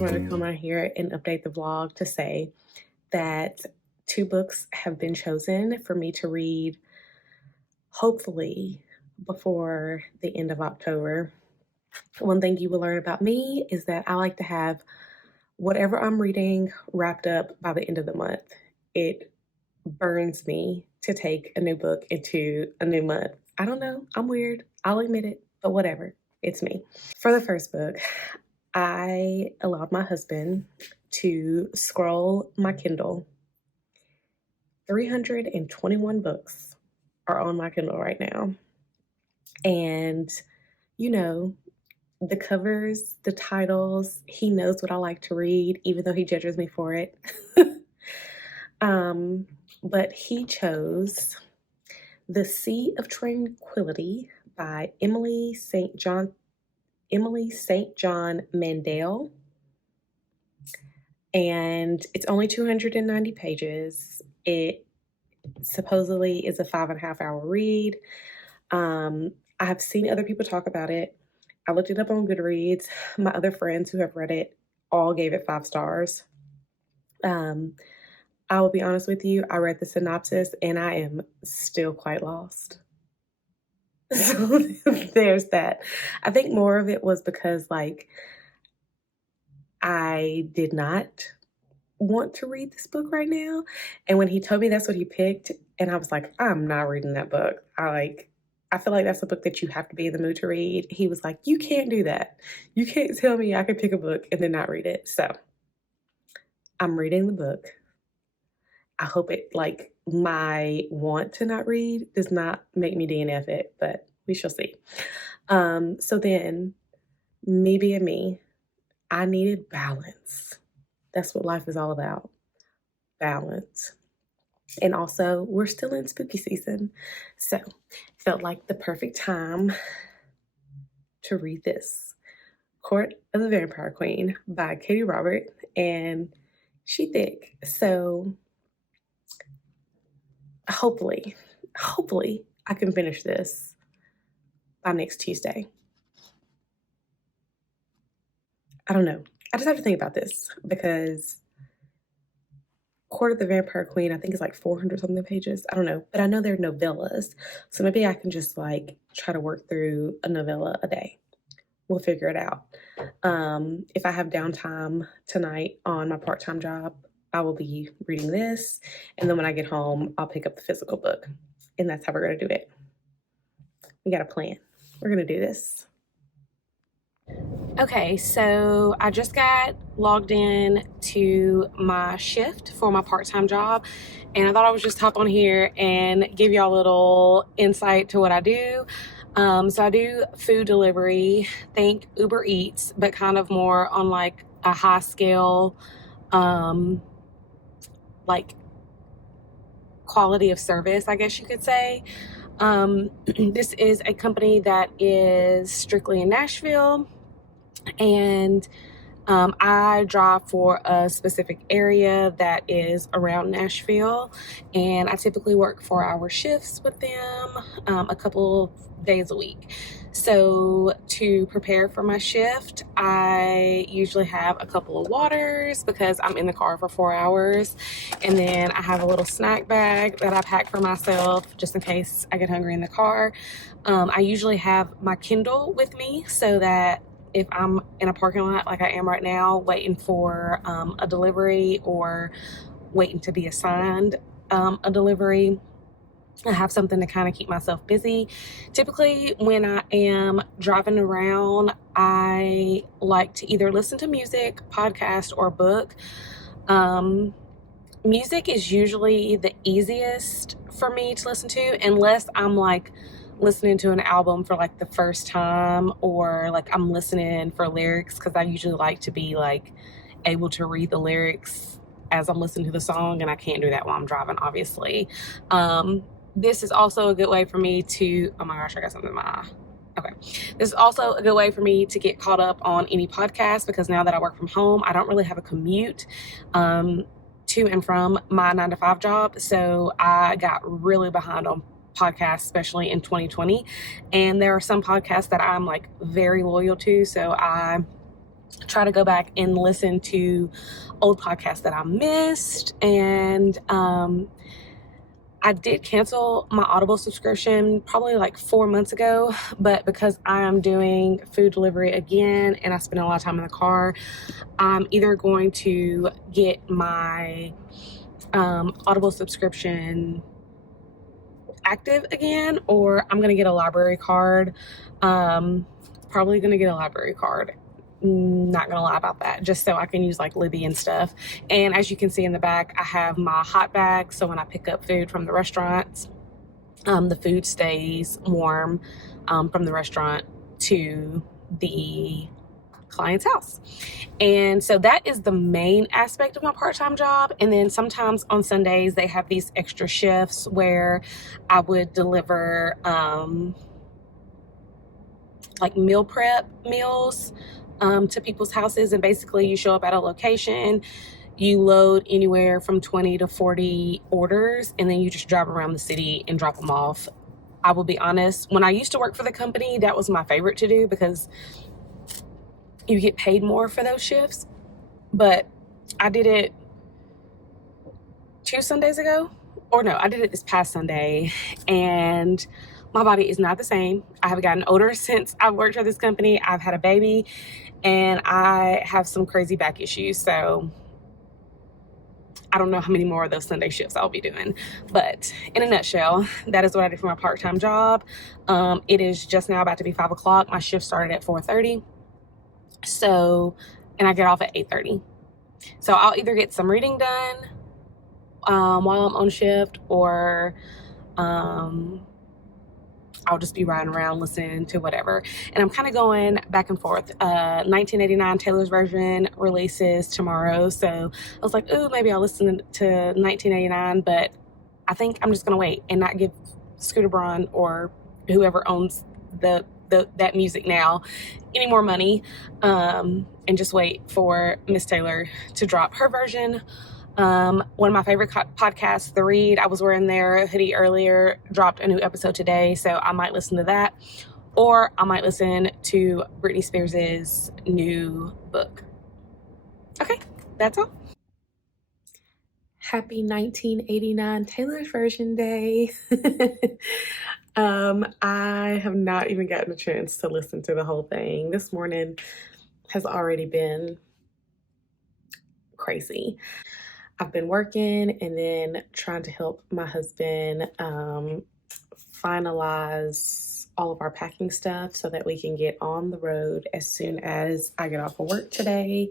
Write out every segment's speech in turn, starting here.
just wanted to come on here and update the vlog to say that 2 books have been chosen for me to read, hopefully before the end of October. One thing you will learn about me is that I like to have whatever I'm reading wrapped up by the end of the month. It burns me to take a new book into a new month. I don't know, I'm weird, I'll admit it, but whatever, it's me. For the first book, I allowed my husband to scroll my Kindle. 321 books are on my Kindle right now. And, you know, the covers, the titles, he knows what I like to read, even though he judges me for it. But he chose The Sea of Tranquility by Emily St. John Mandel. And it's only 290 pages. It supposedly is a 5.5 hour read. I have seen other people talk about it. I looked it up on Goodreads. My other friends who have read it all gave it 5 stars. I will be honest with you, I read the synopsis and I am still quite lost. So there's that. I think more of it was because I did not want to read this book right now. And when he told me that's what he picked, and I was like, I'm not reading that book. I feel like that's a book that you have to be in the mood to read. He was like, you can't do that. You can't tell me I could pick a book and then not read it. So I'm reading the book. I hope it, my want to not read does not make me DNF it, but we shall see. So then, me being me, I needed balance. That's what life is all about. Balance. And also, we're still in spooky season. So, felt like the perfect time to read this. Court of the Vampire Queen by Katie Robert. And she thick. So, hopefully, I can finish this by next Tuesday. I don't know. I just have to think about this because Court of the Vampire Queen, I think is 400 something pages. I don't know, but I know they're novellas. So maybe I can just try to work through a novella a day. We'll figure it out. If I have downtime tonight on my part-time job, I will be reading this. And then when I get home, I'll pick up the physical book. And that's how we're going to do it. We got a plan. We're going to do this. Okay, so I just got logged in to my shift for my part-time job, and I thought I would just hop on here and give y'all a little insight to what I do. So I do food delivery, think Uber Eats, but kind of more on a high scale, quality of service, I guess you could say. This is a company that is strictly in Nashville. And I drive for a specific area that is around Nashville, and I typically work 4-hour shifts with them a couple of days a week. So to prepare for my shift, I usually have a couple of waters because I'm in the car for 4 hours, and then I have a little snack bag that I pack for myself just in case I get hungry in the car. I usually have my Kindle with me so that if I'm in a parking lot like I am right now, waiting for a delivery or waiting to be assigned a delivery, I have something to kind of keep myself busy. Typically, when I am driving around, I like to either listen to music, podcast, or book. Music is usually the easiest for me to listen to, unless I'm listening to an album for the first time, or I'm listening for lyrics, because I usually like to be able to read the lyrics as I'm listening to the song, and I can't do that while I'm driving, obviously. This is also a good way for me to, oh my gosh, I got something in my eye. Okay. This is also a good way for me to get caught up on any podcast, because now that I work from home, I don't really have a commute to and from my 9-to-5 job. So I got really behind on podcasts, especially in 2020. And there are some podcasts that I'm very loyal to. So I try to go back and listen to old podcasts that I missed. And I did cancel my Audible subscription probably like 4 months ago, but because I am doing food delivery again and I spend a lot of time in the car, I'm either going to get my Audible subscription active again, or I'm going to get a library card. Probably going to get a library card. Not gonna lie about that, just so I can use like Libby and stuff. And as you can see in the back, I have my hot bag, so when I pick up food from the restaurants, the food stays warm from the restaurant to the client's house. And so that is the main aspect of my part-time job. And then sometimes on Sundays they have these extra shifts where I would deliver like meal prep meals to people's houses. And basically you show up at a location, you load anywhere from 20 to 40 orders, and then you just drive around the city and drop them off. I will be honest, when I used to work for the company, that was my favorite to do because you get paid more for those shifts. But I did it 2 Sundays ago, or no, I did it this past Sunday, and my body is not the same. I have gotten older since I've worked for this company. I've had a baby, and I have some crazy back issues. So I don't know how many more of those Sunday shifts I'll be doing. But in a nutshell, that is what I do for my part-time job. It is just now about to be 5 o'clock. My shift started at 4:30. So, and I get off at 8:30. So I'll either get some reading done while I'm on shift, or I'll just be riding around listening to whatever. And I'm kind of going back and forth. 1989 Taylor's version releases tomorrow. So I was like, ooh, maybe I'll listen to 1989, but I think I'm just going to wait and not give Scooter Braun or whoever owns that music now any more money, and just wait for Miss Taylor to drop her version. One of my favorite podcasts, The Read, I was wearing their hoodie earlier, dropped a new episode today, so I might listen to that, or I might listen to Britney Spears' new book. Okay, that's all. Happy 1989 Taylor's version day. I have not even gotten a chance to listen to the whole thing. This morning has already been crazy. I've been working and then trying to help my husband finalize all of our packing stuff so that we can get on the road as soon as I get off of work today.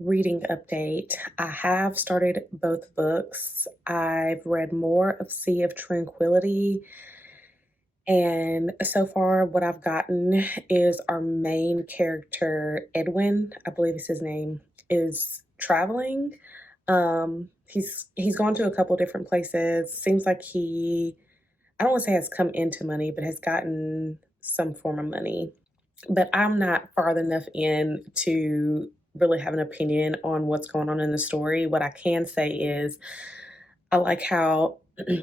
Reading update. I have started both books. I've read more of Sea of Tranquility, and so far what I've gotten is our main character, Edwin, I believe is his name, is traveling. He's gone to a couple different places. Seems like I don't want to say has come into money, but has gotten some form of money. But I'm not far enough in to really have an opinion on what's going on in the story. What I can say is I like how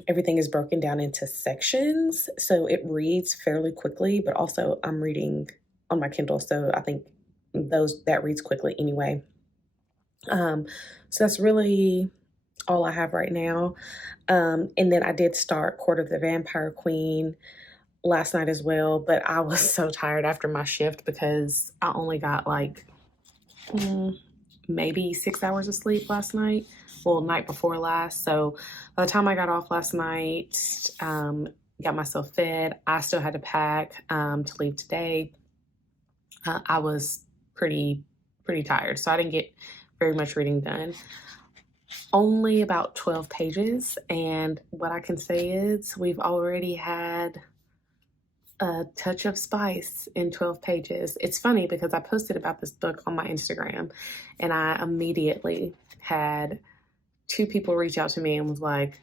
everything is broken down into sections, so it reads fairly quickly, but also I'm reading on my Kindle, so I think that reads quickly anyway. So that's really all I have right now. And then I did start Court of the Vampire Queen last night as well, but I was so tired after my shift because I only got like maybe 6 hours of sleep last night. Well, night before last. So by the time I got off last night, got myself fed, I still had to pack to leave today. I was pretty tired, so I didn't get very much reading done. Only about 12 pages, and what I can say is we've already had a touch of spice in 12 pages. It's funny because I posted about this book on my Instagram, and I immediately had 2 people reach out to me and was like,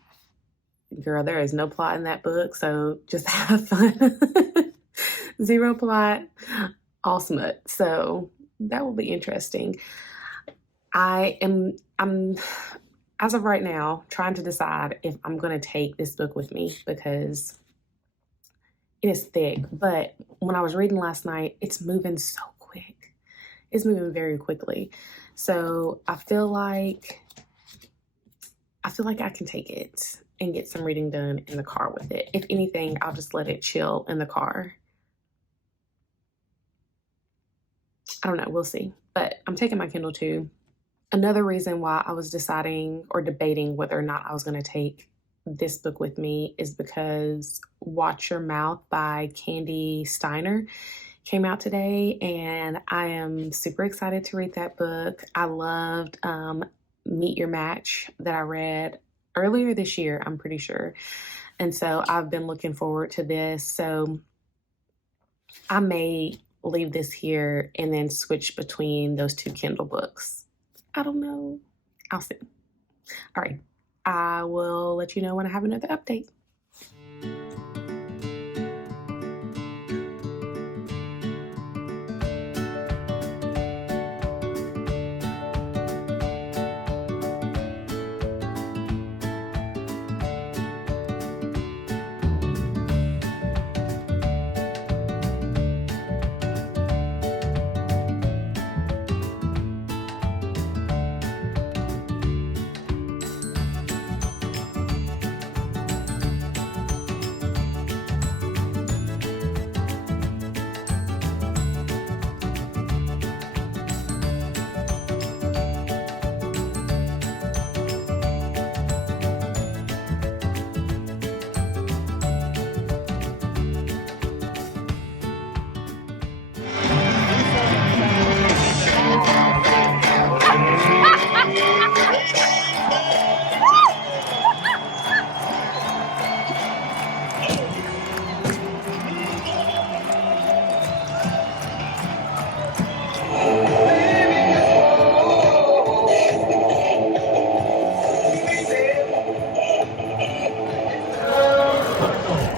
girl, there is no plot in that book, so just have fun. 0 plot, all smut. So that will be interesting. I'm as of right now trying to decide if I'm going to take this book with me, because It is thick, but when I was reading last night, it's moving so quick. It's moving very quickly. So I feel like I can take it and get some reading done in the car with it. If anything, I'll just let it chill in the car. I don't know, we'll see. But I'm taking my Kindle too. Another reason why I was deciding or debating whether or not I was going to take this book with me is because Watch Your Mouth by Candy Steiner came out today, and I am super excited to read that book. I loved Meet Your Match that I read earlier this year, I'm pretty sure. And so I've been looking forward to this. So I may leave this here and then switch between those two Kindle books. I don't know. I'll see. All right. I will let you know when I have another update.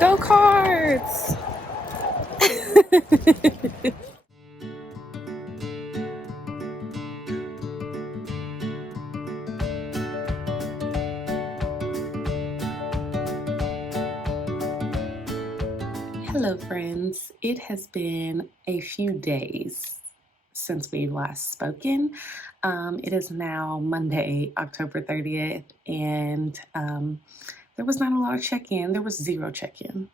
Go Cards! Hello, friends. It has been a few days since we've last spoken. It is now Monday, October 30th, and there was not a lot of check-in. There was zero check-in.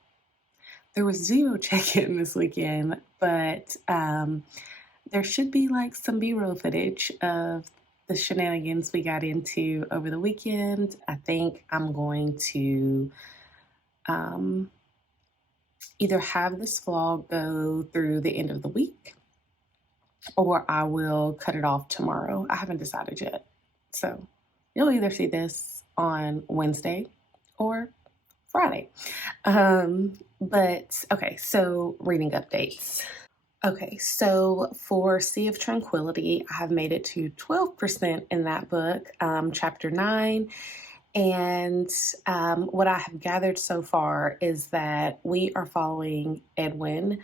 There was zero check-in this weekend, but there should be like some B-roll footage of the shenanigans we got into over the weekend. I think I'm going to either have this vlog go through the end of the week, or I will cut it off tomorrow. I haven't decided yet. So you'll either see this on Wednesday or Friday. But okay, so reading updates. Okay, so for Sea of Tranquility, I have made it to 12% in that book, chapter 9. And what I have gathered so far is that we are following Edwin,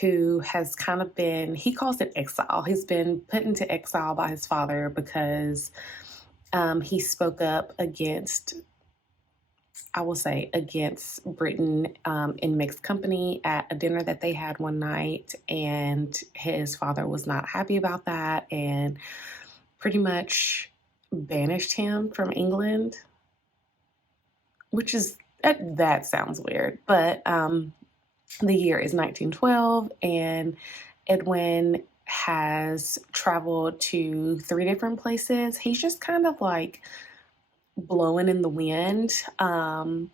who has kind of been, he calls it exile. He's been put into exile by his father because he spoke up against, I will say, against Britain in mixed company at a dinner that they had one night. And his father was not happy about that and pretty much banished him from England, which is, that sounds weird, but the year is 1912, and Edwin has traveled to 3 different places. He's just kind of like blowing in the wind. And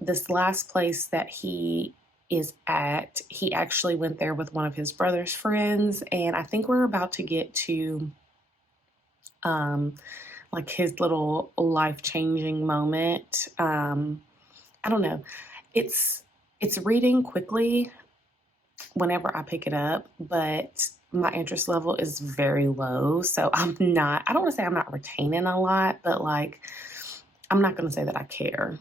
this last place that he is at, he actually went there with one of his brother's friends, and I think we're about to get to like his little life-changing moment. I don't know. It's reading quickly whenever I pick it up, but my interest level is very low. So I don't want to say I'm not retaining a lot, but like, I'm not going to say that I care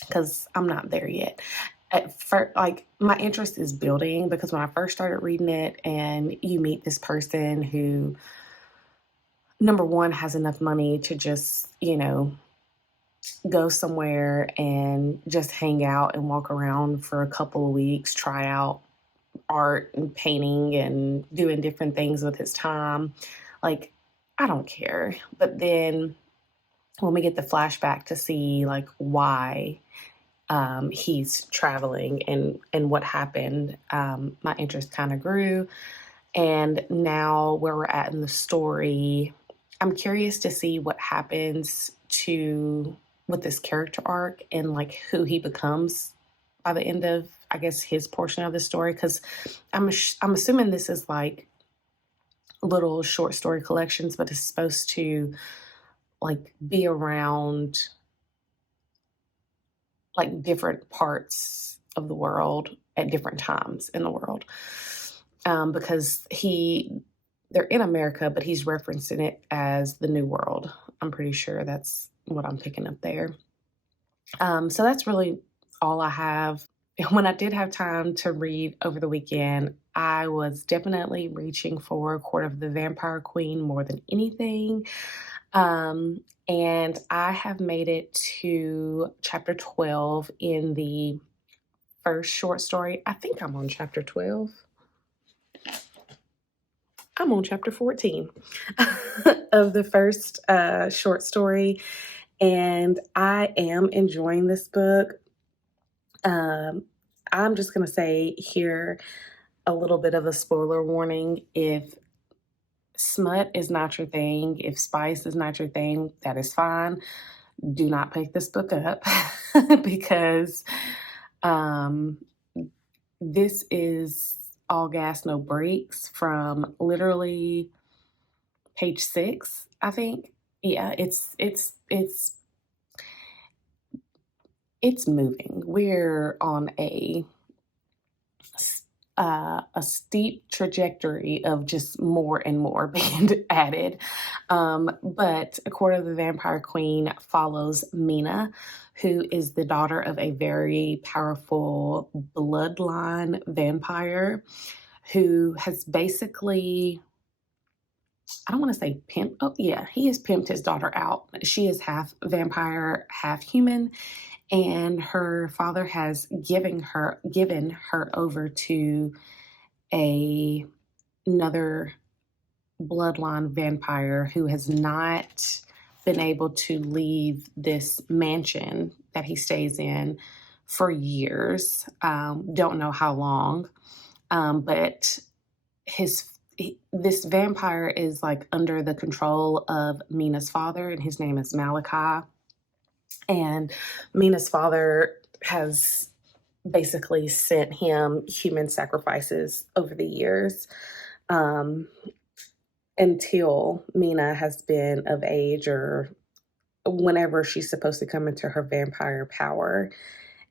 because I'm not there yet. At first, like, my interest is building because when I first started reading it and you meet this person who, number one, has enough money to just, go somewhere and just hang out and walk around for a couple of weeks, try out art and painting and doing different things with his time. Like, I don't care. But then when we get the flashback to see like why he's traveling and what happened, my interest kind of grew. And now where we're at in the story, I'm curious to see what happens to with this character arc and like who he becomes by the end of, I guess, his portion of the story. Because I'm assuming this is like little short story collections, but it's supposed to like be around like different parts of the world at different times in the world. Because they're in America, but he's referencing it as the New World. I'm pretty sure that's what I'm picking up there. So that's really all I have. When I did have time to read over the weekend, I was definitely reaching for Court of the Vampire Queen more than anything. And I have made it to chapter 12 in the first short story. I think I'm on chapter 12. I'm on chapter 14 of the first short story, and I am enjoying this book. I'm just going to say here a little bit of a spoiler warning. If smut is not your thing, if spice is not your thing, that is fine. Do not pick this book up because this is all gas, no brakes from literally page 6, I think. Yeah, it's moving. We're on a steep trajectory of just more and more being added. But A Court of the Vampire Queen follows Mina, who is the daughter of a very powerful bloodline vampire who has basically, I don't want to say pimp. Oh, yeah, he has pimped his daughter out. She is half vampire, half human, and her father has given her over to another bloodline vampire who has not been able to leave this mansion that he stays in for years. Don't know how long, but this vampire is like under the control of Mina's father, and his name is Malachi. And Mina's father has basically sent him human sacrifices over the years, until Mina has been of age or whenever she's supposed to come into her vampire power.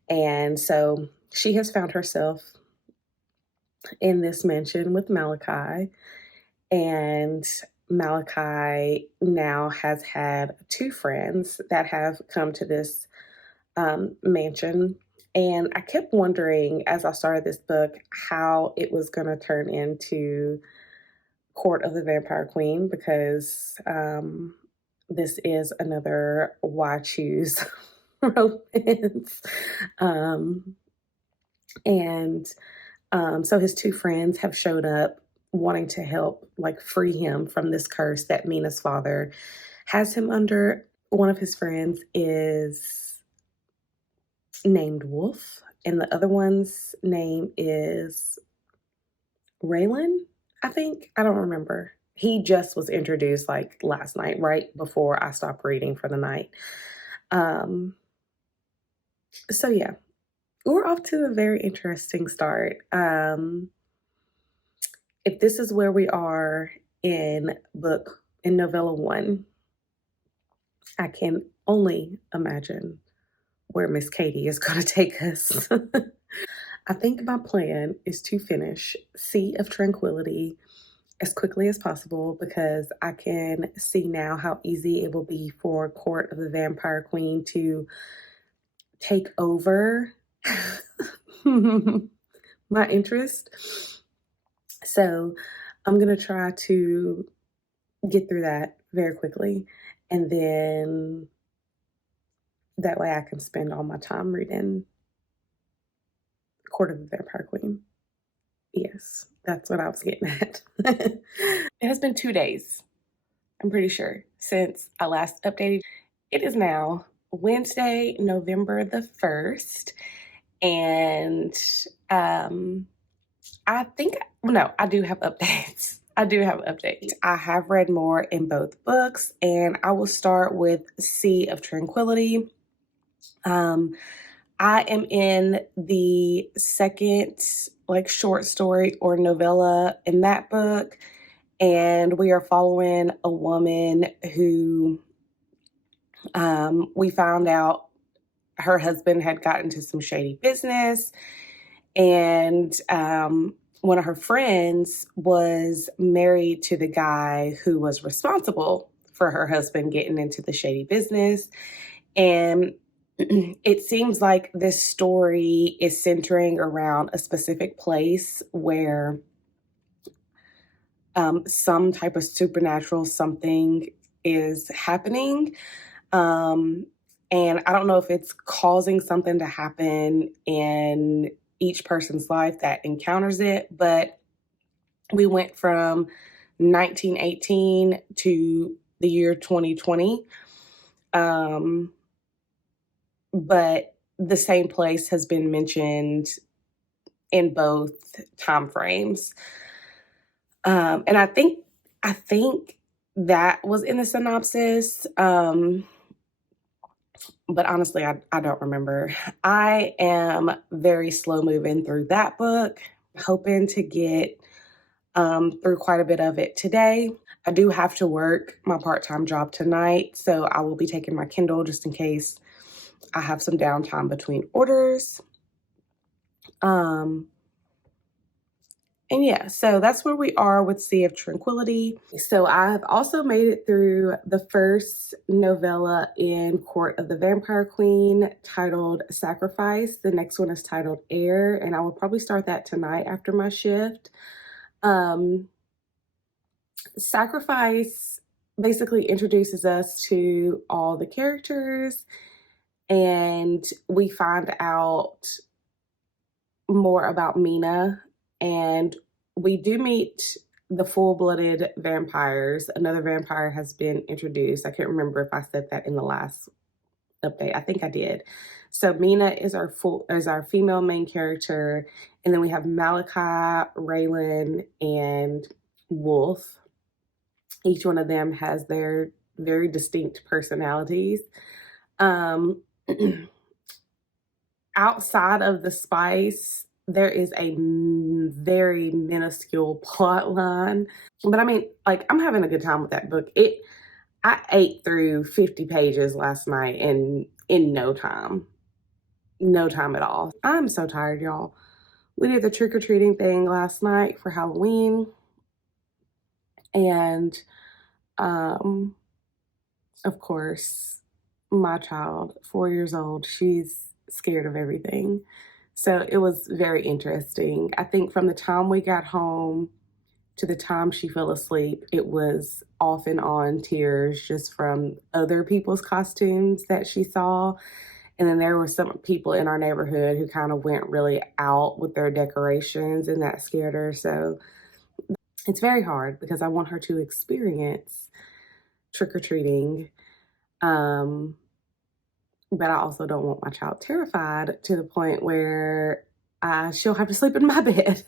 And so she has found herself in this mansion with Malachi, and Malachi now has had 2 friends that have come to this mansion. And I kept wondering as I started this book how it was going to turn into Court of the Vampire Queen, because this is another Why Choose romance. And so his 2 friends have showed up wanting to help like free him from this curse that Mina's father has him under. One of his friends is named Wolf, and the other one's name is Raylan, I think. I don't remember. He just was introduced like last night, right before I stopped reading for the night. So yeah, we're off to a very interesting start. If this is where we are in novella 1, I can only imagine where Miss Katie is going to take us. I think my plan is to finish Sea of Tranquility as quickly as possible, because I can see now how easy it will be for Court of the Vampire Queen to take over my interest. So I'm going to try to get through that very quickly. And then That way I can spend all my time reading Court of the Vampire Queen. Yes, that's what I was getting at. It has been 2 days, I'm pretty sure, since I last updated. It is now Wednesday, November the 1st, and I think, no, I do have updates. I have read more in both books, and I will start with Sea of Tranquility. I am in the second short story or novella in that book, and we are following a woman who we found out her husband had gotten into some shady business, and one of her friends was married to the guy who was responsible for her husband getting into the shady business. And it seems like this story is centering around a specific place where some type of supernatural something is happening. And I don't know if it's causing something to happen in each person's life that encounters it, but we went from 1918 to the year 2020. But the same place has been mentioned in both time frames. And I think that was in the synopsis. But honestly, I don't remember. I am very slow moving through that book, hoping to get through quite a bit of it today. I do have to work my part-time job tonight, so I will be taking my Kindle just in case I have some downtime between orders. And yeah, so that's where we are with Sea of Tranquility. So I have also made it through the first novella in Court of the Vampire Queen, titled Sacrifice. The next one is titled Air, and I will probably start that tonight after my shift. Sacrifice basically introduces us to all the characters, and we find out more about Mina, and we do meet the full-blooded vampires. Another vampire has been introduced. I can't remember if I said that in the last update. I think I did. So Mina is our female main character, and then we have Malachi, Raylan, and Wolf. Each one of them has their very distinct personalities. Outside of the spice, there is a very minuscule plot line. But I mean, I'm having a good time with that book. I ate through 50 pages last night in no time. No time at all. I'm so tired, y'all. We did the trick-or-treating thing last night for Halloween. And, of course, my child, 4 years old, she's scared of everything. So it was very interesting. I think from the time we got home to the time she fell asleep, it was off and on tears just from other people's costumes that she saw. And then there were some people in our neighborhood who kind of went really out with their decorations, and that scared her. So it's very hard because I want her to experience trick-or-treating. But I also don't want my child terrified to the point where she'll have to sleep in my bed.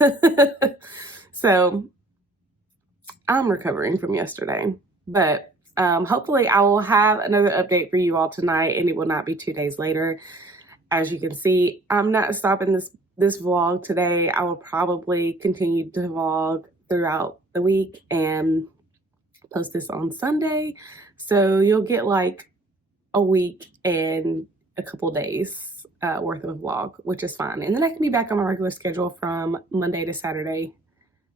So I'm recovering from yesterday. But hopefully I will have another update for you all tonight, and it will not be 2 days later. As you can see, I'm not stopping this vlog today. I will probably continue to vlog throughout the week and post this on Sunday. So you'll get a week and a couple days worth of a vlog, which is fine. And then I can be back on my regular schedule from Monday to Saturday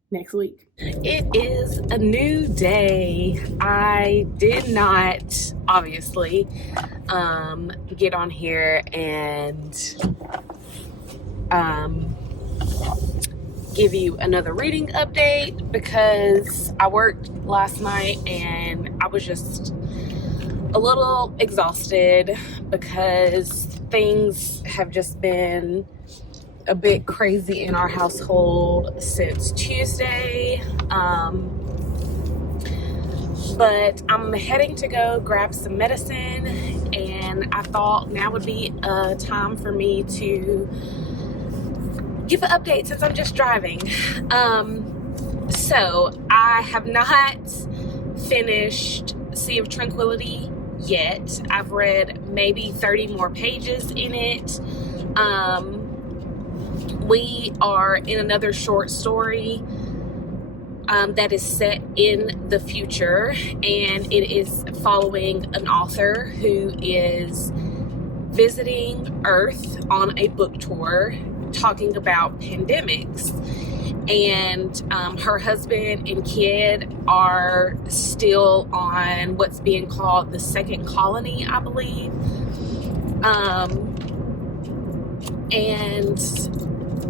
next week. It is a new day. I did not, obviously, get on here and give you another reading update because I worked last night and I was just a little exhausted because things have just been a bit crazy in our household since Tuesday. But I'm heading to go grab some medicine, and I thought now would be a time for me to give an update since I'm just driving. So I have not finished Sea of Tranquility yet. I've read maybe 30 more pages in it. We are in another short story that is set in the future, and it is following an author who is visiting Earth on a book tour talking about pandemics. And her husband and kid are still on what's being called the second colony, I believe. And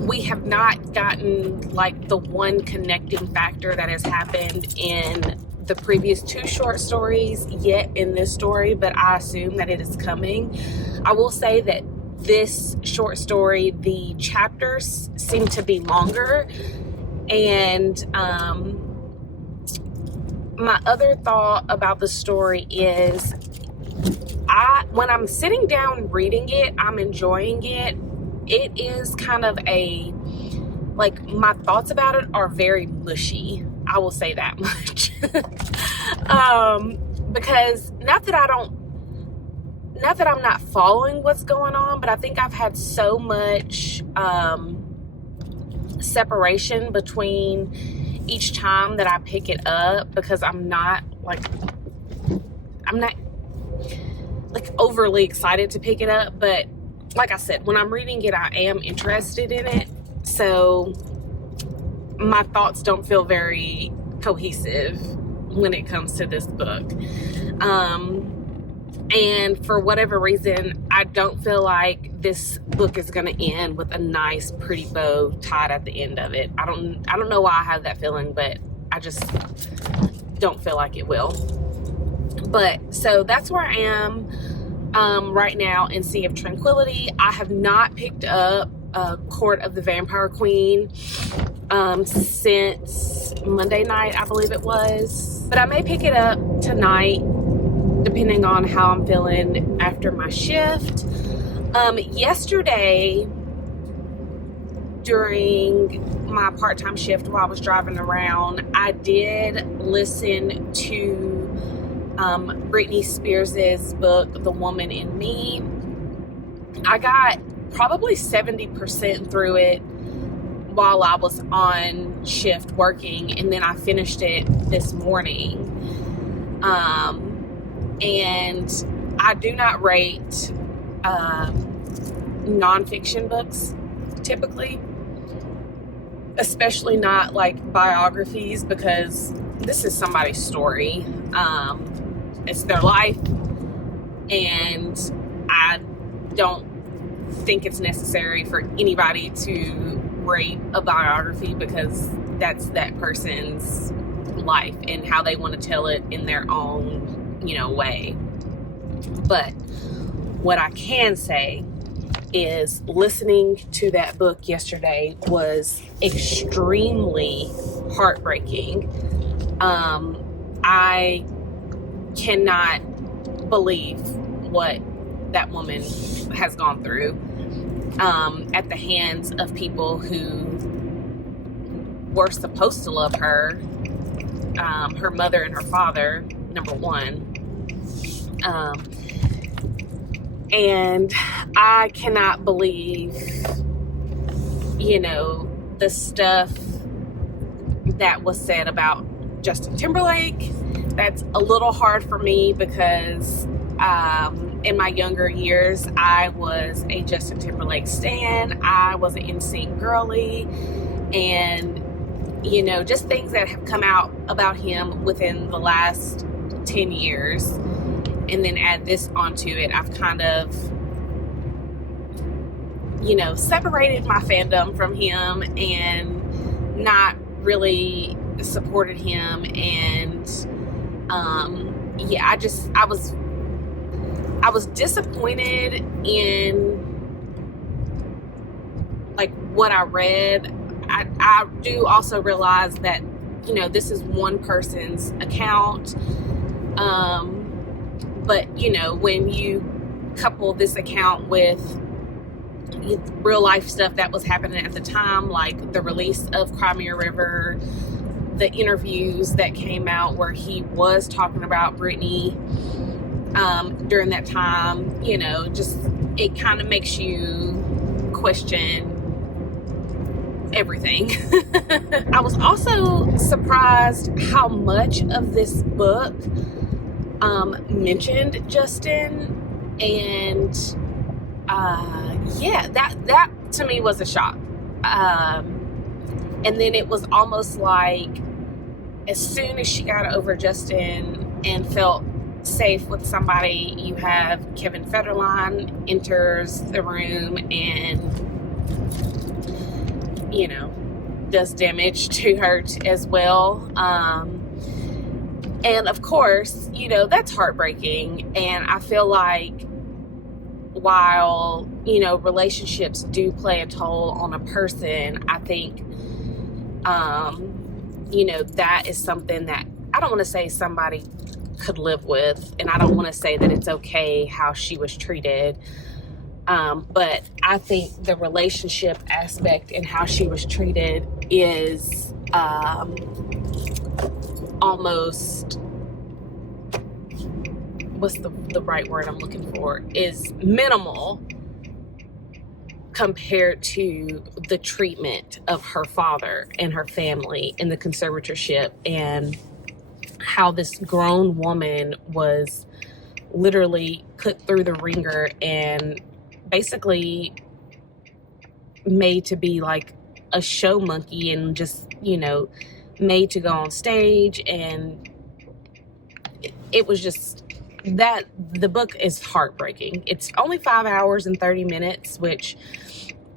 we have not gotten like the one connecting factor that has happened in the previous two short stories yet in this story, but I assume that it is coming. I will say that this short story, the chapters seem to be longer. And my other thought about the story is when I'm sitting down reading it, I'm enjoying it. It is kind of my thoughts about it are very mushy. I will say that much. Because not that I'm not following what's going on, but I think I've had so much separation between each time that I pick it up, because I'm not overly excited to pick it up, but like I said, when I'm reading it, I am interested in it. So my thoughts don't feel very cohesive when it comes to this book. And for whatever reason, I don't feel like this book is going to end with a nice, pretty bow tied at the end of it. I don't know why I have that feeling, but I just don't feel like it will. But so that's where I am right now in Sea of Tranquility. I have not picked up Court of the Vampire Queen since Monday night, I believe it was. But I may pick it up tonight, depending on how I'm feeling after my shift. Yesterday, during my part-time shift while I was driving around, I did listen to Britney Spears' book, The Woman in Me. I got probably 70% through it while I was on shift working, and then I finished it this morning. And I do not rate nonfiction books typically, especially not like biographies, because this is somebody's story. It's their life, and I don't think it's necessary for anybody to rate a biography, because that's that person's life and how they want to tell it in their own way. But what I can say is listening to that book yesterday was extremely heartbreaking. I cannot believe what that woman has gone through at the hands of people who were supposed to love her, her mother and her father, number one. And I cannot believe, the stuff that was said about Justin Timberlake. That's a little hard for me because in my younger years, I was a Justin Timberlake stan. I was an NSYNC girly. And, just things that have come out about him within the last 10 years. And then add this onto it, I've kind of, separated my fandom from him and not really supported him. And, I was I was disappointed in like what I read. I do also realize that, you know, this is one person's account. But, you know, when you couple this account with real life stuff that was happening at the time, like the release of Crimea River, the interviews that came out where he was talking about Brittany during that time, you know, just it kind of makes you question everything. I was also surprised how much of this book mentioned Justin, and yeah, that to me was a shock. And then it was almost like as soon as she got over Justin and felt safe with somebody, you have Kevin Federline enters the room and, you know, does damage to her as well. And of course, you know, that's heartbreaking. And I feel like while, you know, relationships do play a toll on a person, I think, you know, that is something that I don't want to say somebody could live with. And I don't want to say that it's okay how she was treated. But I think the relationship aspect and how she was treated is almost, what's the right word I'm looking for, is minimal compared to the treatment of her father and her family in the conservatorship, and how this grown woman was literally put through the ringer and basically made to be like a show monkey and just, you know, made to go on stage. And it was just that the book is heartbreaking. It's only 5 hours and 30 minutes, which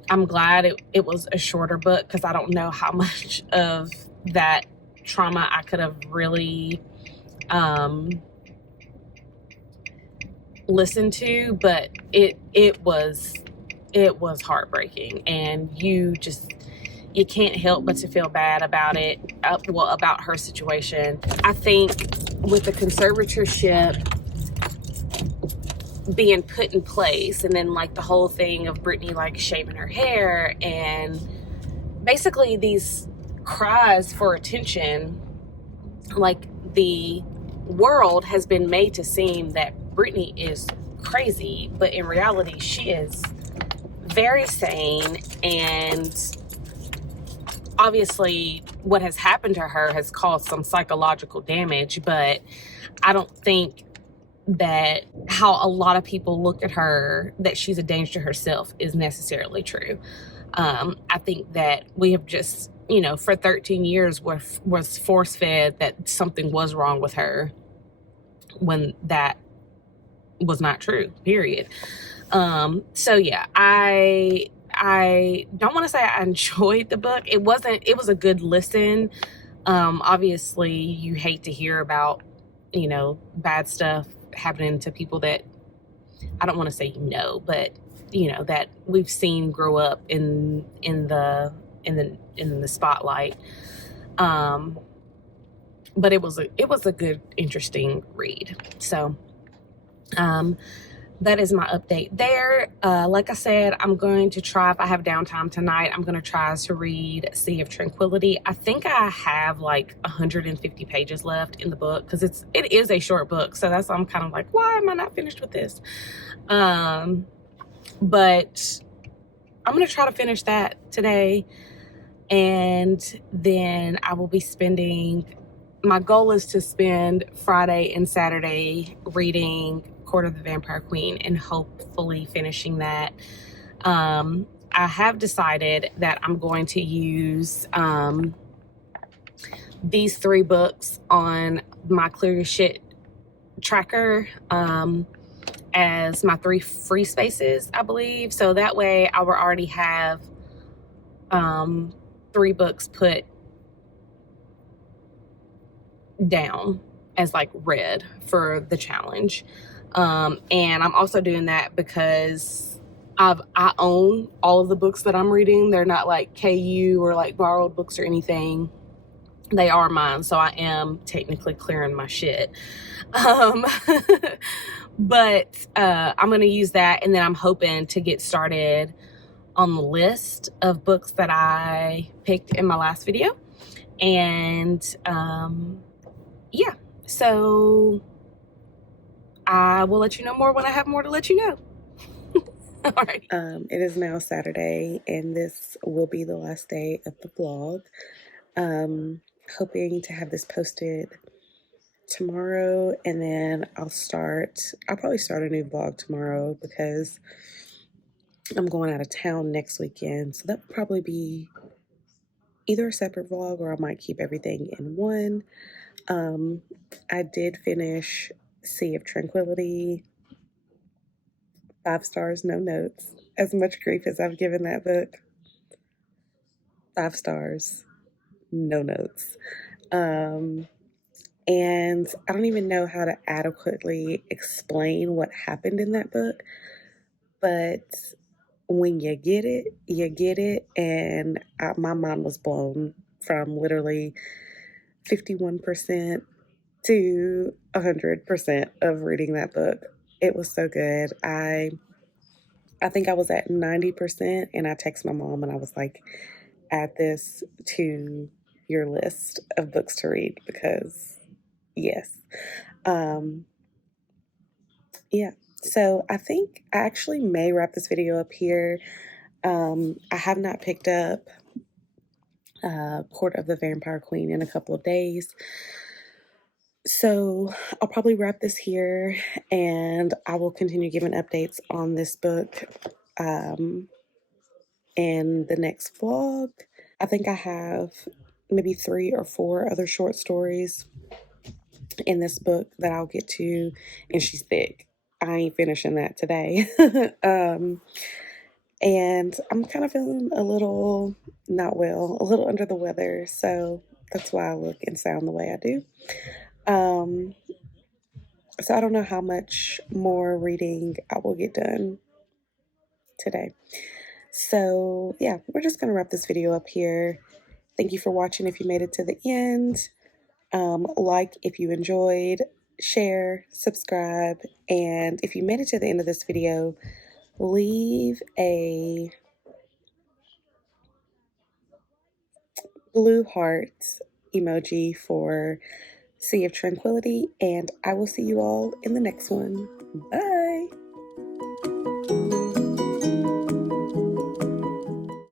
I'm glad it was a shorter book, because I don't know how much of that trauma I could have really listened to, but it was heartbreaking, and you can't help but to feel bad about it, about her situation. I think with the conservatorship being put in place, and then like the whole thing of Brittany like shaving her hair, and basically these cries for attention, like the world has been made to seem that Brittany is crazy, but in reality she is very sane. And obviously what has happened to her has caused some psychological damage, but I don't think that how a lot of people look at her, that she's a danger to herself, is necessarily true. I think that we have just, you know, for 13 years was force fed that something was wrong with her, when that was not true, period. So yeah, I don't want to say I enjoyed the book. It was a good listen. Obviously you hate to hear about, you know, bad stuff happening to people that, I don't want to say, you know, but you know, that we've seen grow up in the spotlight. But it was a good, interesting read. So that is my update there. Like I said, I'm going to try, if I have downtime tonight, I'm going to try to read Sea of Tranquility. I think I have like 150 pages left in the book, because it is a short book. So that's why I'm kind of like, why am I not finished with this? But I'm going to try to finish that today. And then I will be my goal is to spend Friday and Saturday reading Court of the Vampire Queen and hopefully finishing that. I have decided that I'm going to use these 3 books on my Clear Your Shit tracker as my 3 free spaces, I believe. So that way I will already have 3 books put down as like read for the challenge. And I'm also doing that because I own all of the books that I'm reading. They're not like KU or like borrowed books or anything. They are mine, so I am technically clearing my shit. Um, but I'm going to use that, and then I'm hoping to get started on the list of books that I picked in my last video. And yeah, so I will let you know more when I have more to let you know. All right. It is now Saturday, and this will be the last day of the vlog. Hoping to have this posted tomorrow, and then I'll probably start a new vlog tomorrow because I'm going out of town next weekend. So that would probably be either a separate vlog, or I might keep everything in one. I did finish Sea of Tranquility. 5 stars, no notes. As much grief as I've given that book, 5 stars, no notes. And I don't even know how to adequately explain what happened in that book, but when you get it, you get it. And my mind was blown from literally 51% to 100% of reading that book. It was so good. I think I was at 90%, and I texted my mom and I was like, add this to your list of books to read because yes. Yeah. So I think I actually may wrap this video up here. I have not picked up Court of the Vampire Queen in a couple of days. So I'll probably wrap this here, and I will continue giving updates on this book in the next vlog. I think I have maybe 3 or 4 other short stories in this book that I'll get to, and she's thick. I ain't finishing that today. And I'm kind of feeling a little not well, a little under the weather, so that's why I look and sound the way I do. So I don't know how much more reading I will get done today. So yeah, we're just gonna wrap this video up here. Thank you for watching if you made it to the end. Like if you enjoyed, share, subscribe, and if you made it to the end of this video, leave a blue heart emoji for Sea of Tranquility, and I will see you all in the next one. Bye!